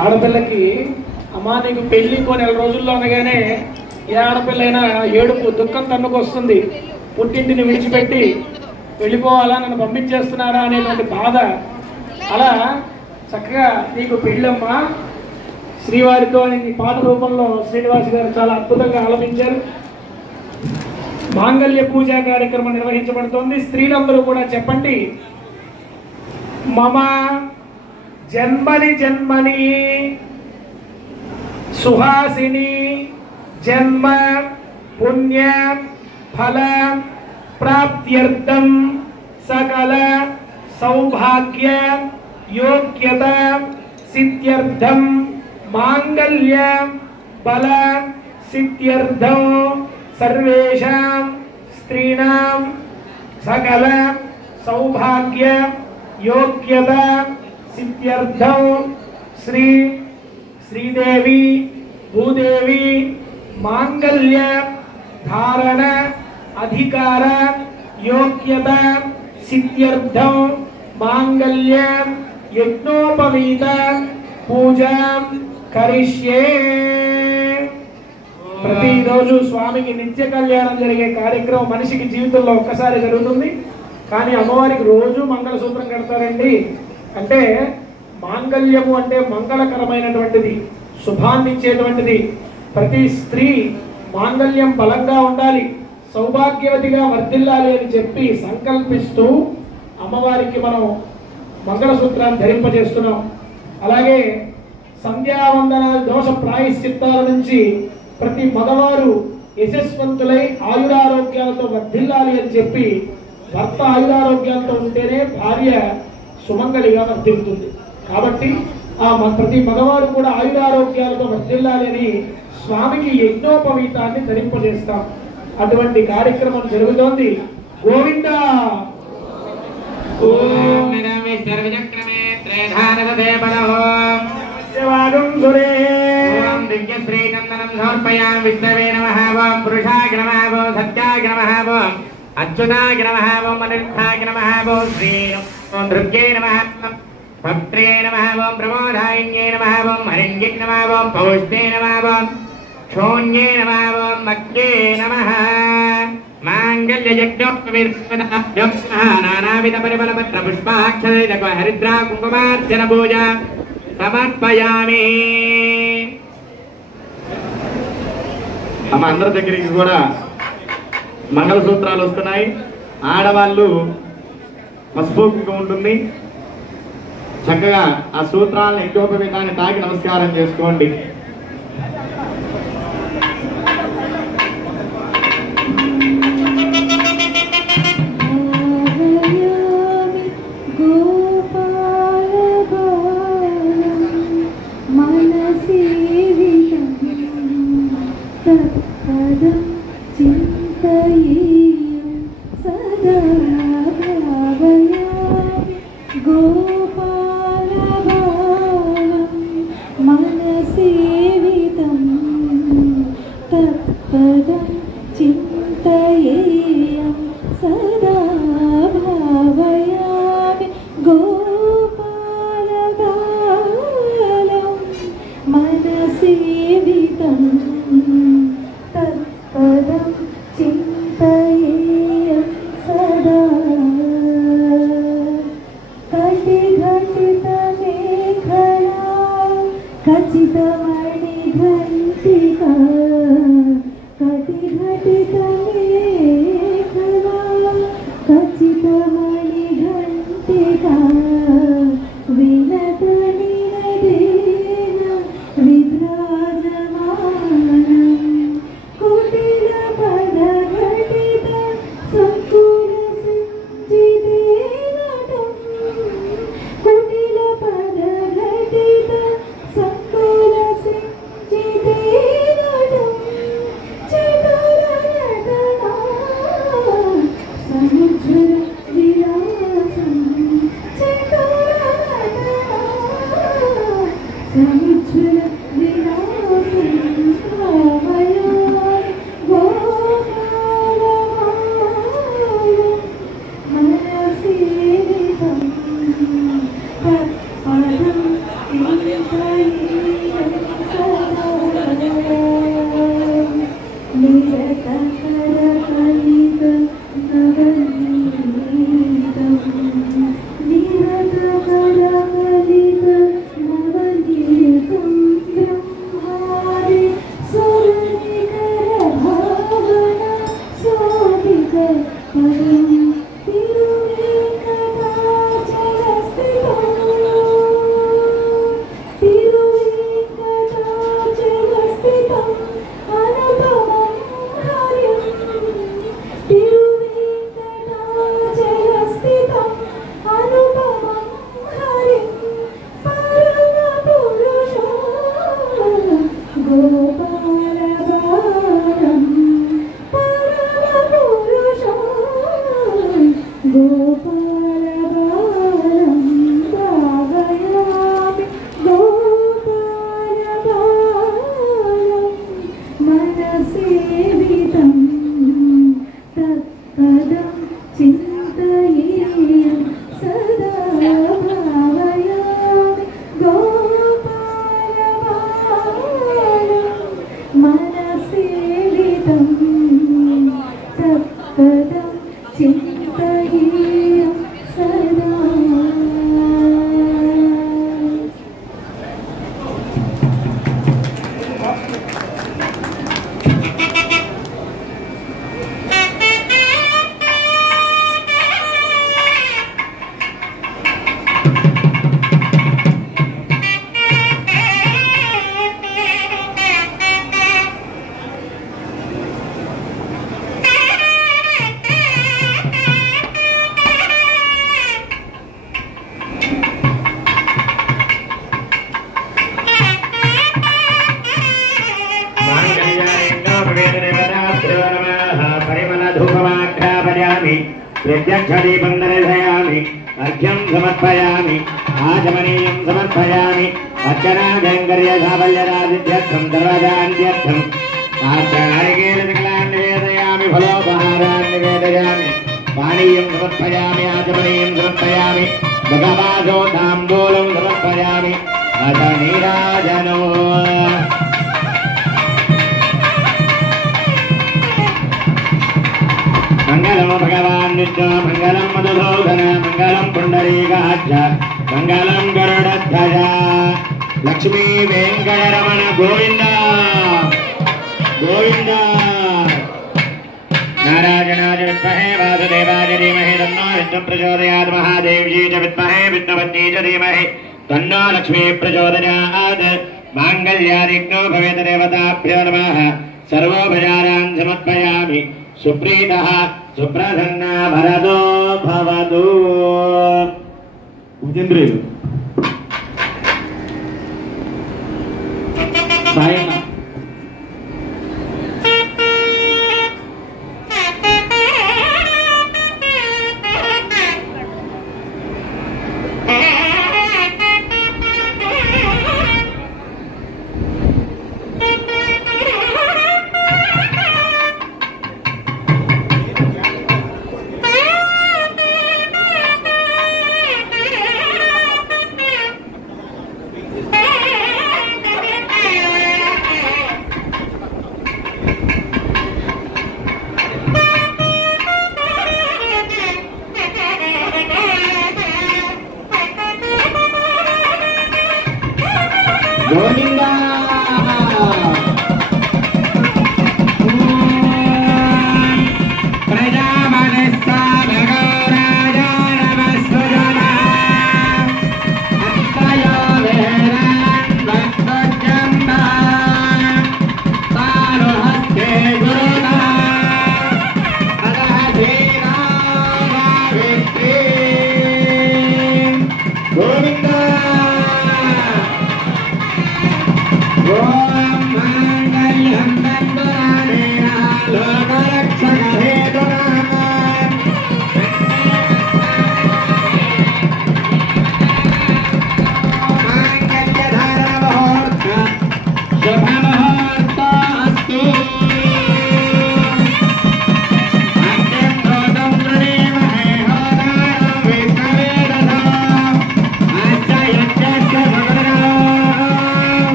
ఆడపిల్లకి అమ్మా నీకు పెళ్లి కొన్ని నెల రోజుల్లో అనగానే ఏ ఆడపిల్ల అయినా ఏడుపు దుఃఖం తన్నుకు వస్తుంది. పుట్టింటిని విడిచిపెట్టి వెళ్ళిపోవాలా, నన్ను పంపించేస్తున్నారా అనేటువంటి బాధ. అలా చక్కగా నీకు పెళ్ళమ్మా శ్రీవారితో అని ఈ పాట రూపంలో శ్రీనివాస్ గారు చాలా అద్భుతంగా ఆలపించారు. మాంగళ్య పూజా కార్యక్రమం నిర్వహించబడుతోంది. స్త్రీలందరూ కూడా చెప్పండి, మమ జన్మని జన్మని సుహాసిని జన్మ పుణ్య ఫల ప్రాప్త్యర్థం సకల సౌభాగ్య యోగ్యత సిద్ధ్యర్థం మాంగళ్య బల సిద్ధ్యర్థం సర్వేషాం స్త్రీణాం సకల సౌభాగ్య యోగ్యత సిద్ధ్యర్థం శ్రీదేవి భూదేవి మాంగళ్య ధారణ అధికార యోగ్యత సిద్ధ్యర్థం మాంగళ్య యజ్ఞోపవీత పూజాం కరిష్యే. ప్రతిరోజు స్వామికి నిత్య కళ్యాణం జరిగే కార్యక్రమం మనిషికి జీవితంలో ఒక్కసారి జరుగుతుంది. కానీ అమ్మవారికి రోజు మంగళసూత్రం కడతారండి. అంటే మాంగళ్యము అంటే మంగళకరమైనటువంటిది, శుభాన్ని ఇచ్చేటువంటిది. ప్రతి స్త్రీ మాంగళ్యం బలంగా ఉండాలి, సౌభాగ్యవతిగా వర్ధిల్లాలి అని చెప్పి సంకల్పిస్తూ అమ్మవారికి మనం మంగళసూత్రాన్ని ధరింపజేస్తున్నాం. అలాగే సంధ్యావందనాలు దోష ప్రాయశ్చిత్తాల నుంచి ప్రతి మగవారు యశస్వంతులై ఆయురారోగ్యాలతో వర్ధిల్లాలి అని చెప్పి భర్త ఆయురారోగ్యాలతో ఉంటేనే భార్య సుమంగళిగా వర్ధిల్లుతుంది. కాబట్టి ప్రతి మగవారు కూడా ఆయురారోగ్యాలతో వర్ధిల్లాలి అని స్వామికి యజ్ఞోపవీతాన్ని ధరింపజేస్తాం. అటువంటి కార్యక్రమం జరుగుతోంది. గోవింద ఓం నిరామే సర్వచక్రమే త్రేధానదే బలహో శివాగం సురే ఓం దివ్య శ్రీ చందనం సమర్పయామి విష్ణవే నమః. ఓం పురుషాయ నమః. ఓం సత్యాయ నమః. ఓం అచ్యుతాయ నమః. ఓం అనిరుద్ధాయ నమః. ఓం శ్రీ ఓం దుర్గే నమః. భక్త్రే నమః. ఓం ప్రమోదాయిన్యే నమః. ఓం హరిణ్యే నమః. ఓం పౌష్ణే నమః. ఓం శూన్యే నమః. ఓం మక్కే నమః. మాంగళ్యయజ్ఞోపవీర్యః నానావిధ పరిమళపత్ర పుష్పాక్షరైక హరిద్రా కుంకుమార్చన పూజ సమర్పయామి. అమ్మ అందరి దగ్గరికి కూడా మంగళసూత్రాలు వస్తున్నాయి. ఆడవాళ్ళు పసుపు కుంకుమ ఉంటుంది. చక్కగా ఆ సూత్రాలను యజ్ఞోపవీతాన్ని తాకి నమస్కారం చేసుకోండి. Chitara చింతహీన సదా प्रत्यक्षदीपं दर्शयामि अर्घ्यं समर्पयामि आचमनीयं समर्पयामि अर्चनागङ्गर्यसाफल्यराजित्यर्थं सर्वदान्त्यर्थं नारिकेलतिकलान् निवेदयामि फलोपहारान् निवेदयामि पानीयं समर्पयामि आचमनीयं समर्पयामि भगवासो ताम्बूलं समर्पयामि अथ नीराजनो मंगलम भगवान् विष्णु मंगलम मधुसूदन मंगलम पुंडरीकाक्ष मंगलम गरुडध्वज लक्ष्मी वेंकटरमण गोविंद गोविंद नारायणाय विद्महे वासुदेवाय धीमहि तन्नो विष्णु प्रचोदयात् महादेव्यै च विद्महे विष्णुपत्नी च धीमहि तन्नो लक्ष्मी प्रचोदयात् मांगल्यादिग्नो भवेत् देवताभ्यो नमः सर्वोपचारान् समर्पयामि सुप्रीतः सुप्रसन्ना भरतो भवतु భుజేంద్రులు సాయన్న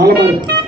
పాలమారి